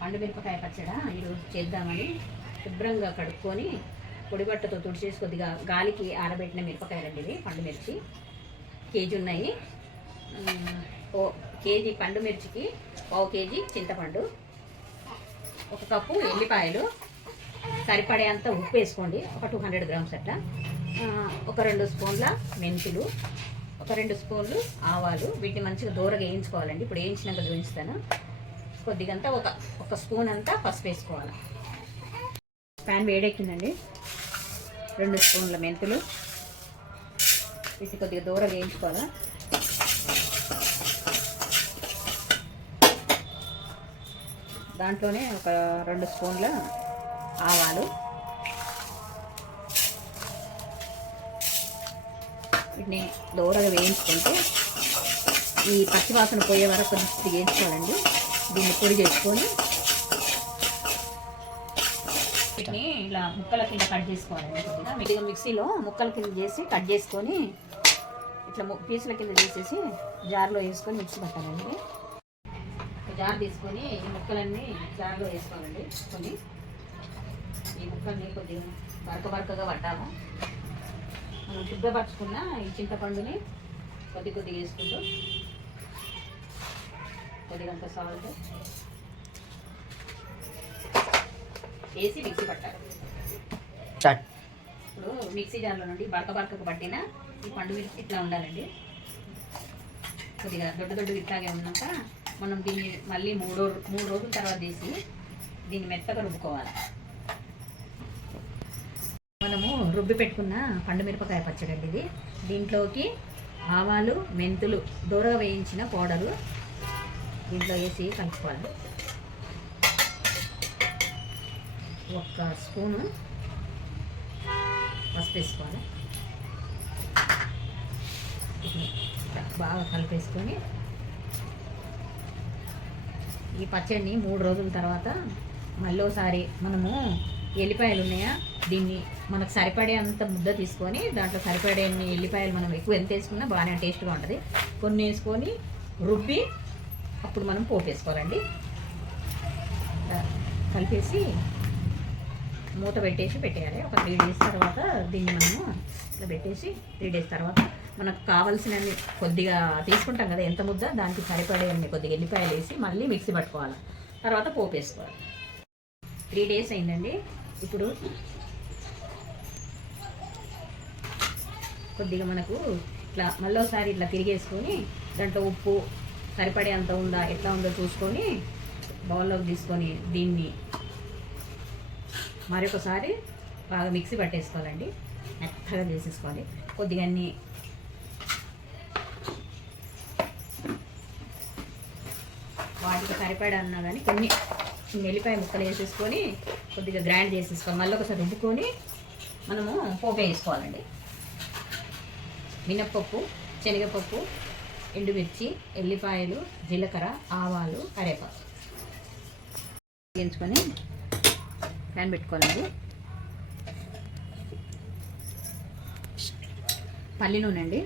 పండు మిరపకాయ పచ్చడి ఈరోజు చేద్దామని శుభ్రంగా కడుక్కొని పొడిబట్టతో తుడిచేసి కొద్దిగా గాలికి ఆరబెట్టిన మిరపకాయలండి ఇవి. పండు మిర్చి కేజీ ఉన్నాయి. కేజీ పండు మిర్చికి 1/2 కేజీ చింతపండు, 1 కప్పు ఎల్లిపాయలు, సరిపడేంత ఉప్పు వేసుకోండి, ఒక 200 గ్రామ్స్ అట్లా, ఒక 2 స్పూన్ల మెంతులు, ఒక 2 స్పూన్లు ఆవాలు. వీటిని మంచిగా దూరగా వేయించుకోవాలండి. ఇప్పుడు వేయించినాక చూపిస్తాను. కొద్దిగంతా ఒక స్పూన్ అంతా పసుపు వేసుకోవాలి. ప్యాన్ వేడెక్కిందండి. 2 స్పూన్ల మెంతులు, వీటిని కొద్దిగా దూరగా వేయించుకోవాలి. దాంట్లోనే ఒక 2 స్పూన్ల ఆవాలు, వీటిని దూరగా వేయించుకుంటే ఈ పచ్చివాసన పోయే వరకు కొద్దిగా వేయించుకోవాలండి. దీన్ని పొడి చేసుకొని వీటిని ఇలా ముక్కల కింద కట్ చేసుకోవాలండి. కొద్దిగా మిక్సీలో ముక్కల కింద చేసి కట్ చేసుకొని ఇట్లా పీసుల కింద చేసేసి జార్లో వేసుకొని మిక్సీ పట్టాలండి. జార్ తీసుకొని ఈ ముక్కలన్నీ జార్లో వేసుకోవాలండి. కొన్ని ఈ ముక్కల్ని కొద్దిగా బరకగా పట్టాలి. మనం శుభ్రపరచుకున్న ఈ చింతపండుని కొద్దిగా వేసుకుంటూ కొద్దిగంత సాల్ట్ వేసి మిక్సీ పట్టాలి. ఇప్పుడు మిక్సీ జార్లో నుండి బరకకు పట్టిన ఈ పండు మిర్చి ఇట్లా ఉండాలండి. కొద్దిగా దొడ్డు ఇట్లాగే ఉన్నాక మనం దీన్ని మళ్ళీ 3 రోజుల తర్వాత తీసి దీన్ని మెత్తగా రుబ్బుకోవాలి. మనము రుబ్బి పెట్టుకున్న పండు మిరపకాయ పచ్చడి అండి ఇది. దీంట్లోకి ఆవాలు, మెంతులు దూరగా వేయించిన పౌడరు దీంట్లో వేసి కలుపుకోవాలి. 1 స్పూను పసుపు వేసుకోవాలి. బాగా కలిపేసుకొని ఈ పచ్చడిని 3 రోజుల తర్వాత మళ్ళీ ఒకసారి మనము ఎల్లిపాయలు ఉన్నాయా దీన్ని మనకు సరిపడే అంత ముద్ద తీసుకొని దాంట్లో సరిపడే ఎల్లిపాయలు మనం ఎక్కువ ఎంత వేసుకున్నా బాగానే టేస్ట్గా ఉంటుంది. కొన్ని వేసుకొని రుబ్బి అప్పుడు మనం పోపు వేసుకోవాలండి. కలిపేసి మూత పెట్టేయాలి. ఒక 3 డేస్ తర్వాత దీన్ని మనము ఇట్లా పెట్టేసి 3 డేస్ తర్వాత మనకు కావాల్సినన్ని కొద్దిగా తీసుకుంటాం కదా ఎంత ముద్ద దానికి సరిపడే కొద్దిగా ఎల్లిపాయలు వేసి మళ్ళీ మిక్సీ పట్టుకోవాలి. తర్వాత పోపు వేసుకోవాలి. 3 డేస్ అయిందండి. ఇప్పుడు కొద్దిగా మనకు ఇట్లా మళ్ళీ ఒకసారి ఇట్లా తిరిగేసుకొని దాంట్లో ఉప్పు సరిపడే అంత ఉందా ఎట్లా ఉందో చూసుకొని బౌల్లోకి తీసుకొని దీన్ని మరొకసారి బాగా మిక్సీ పట్టేసుకోవాలండి. మెత్తగా చేసేసుకోవాలి. కొద్దిగా అన్నీ వాటికి సరిపడా అన్నా కానీ కొన్ని ఎల్లిపాయ ముక్కలు వేసేసుకొని కొద్దిగా గ్రైండ్ చేసేసుకోవాలి. మళ్ళీ ఒకసారి రుబ్బుకొని మనము పోపు వేసుకోవాలండి. మినప్పప్పు, శనగపప్పు, ఎండుమిర్చి, ఎల్లిపాయలు, జీలకర్ర, ఆవాలు, కరివేపాకు వేయించుకొని ప్యాన్ పెట్టుకోవాలండి. పల్లి నూనె అండి.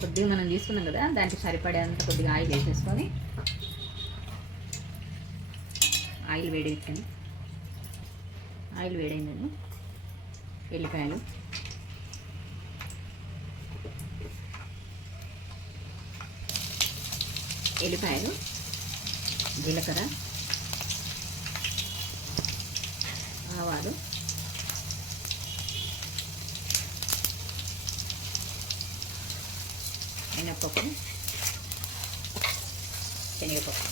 కొద్దిగా మనం తీసుకున్నాం కదా దానికి సరిపడేంత కొద్దిగా ఆయిల్ వేసేసుకొని ఆయిల్ వేడెక్కాను. ఆయిల్ వేడైందండి. ఎల్లిపాయలు, జీలకర్ర, ఆవాలు, మినప్పప్పు, శనగపప్పు,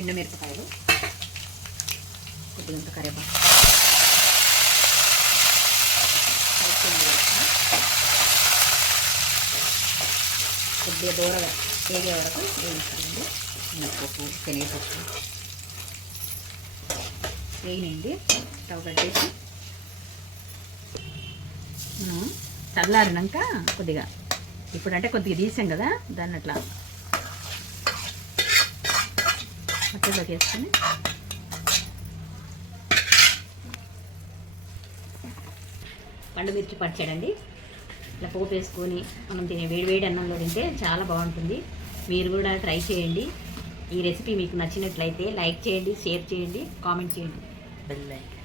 ఎండుమిరపకాయలు, కొద్దిగంత కరివేపాకు, కొద్దిగా దూరగా వేగే వరకు వేయించాలండి. మినప్పప్పు, శనగపప్పు వేగినండి. స్టవ్ కట్టేసి మనం చల్లారినాక కొద్దిగా ఇప్పుడంటే కొద్దిగా తీసాం కదా దాన్ని అట్లా మట్టిలోకి వేసుకొని పండు మిర్చి పచ్చడండి. ఇట్లా పోపు వేసుకొని మనం తినే వేడి అన్నంలో తింటే చాలా బాగుంటుంది. మీరు కూడా ట్రై చేయండి. ఈ రెసిపీ మీకు నచ్చినట్లయితే లైక్ చేయండి, షేర్ చేయండి, కామెంట్ చేయండి. Bell icon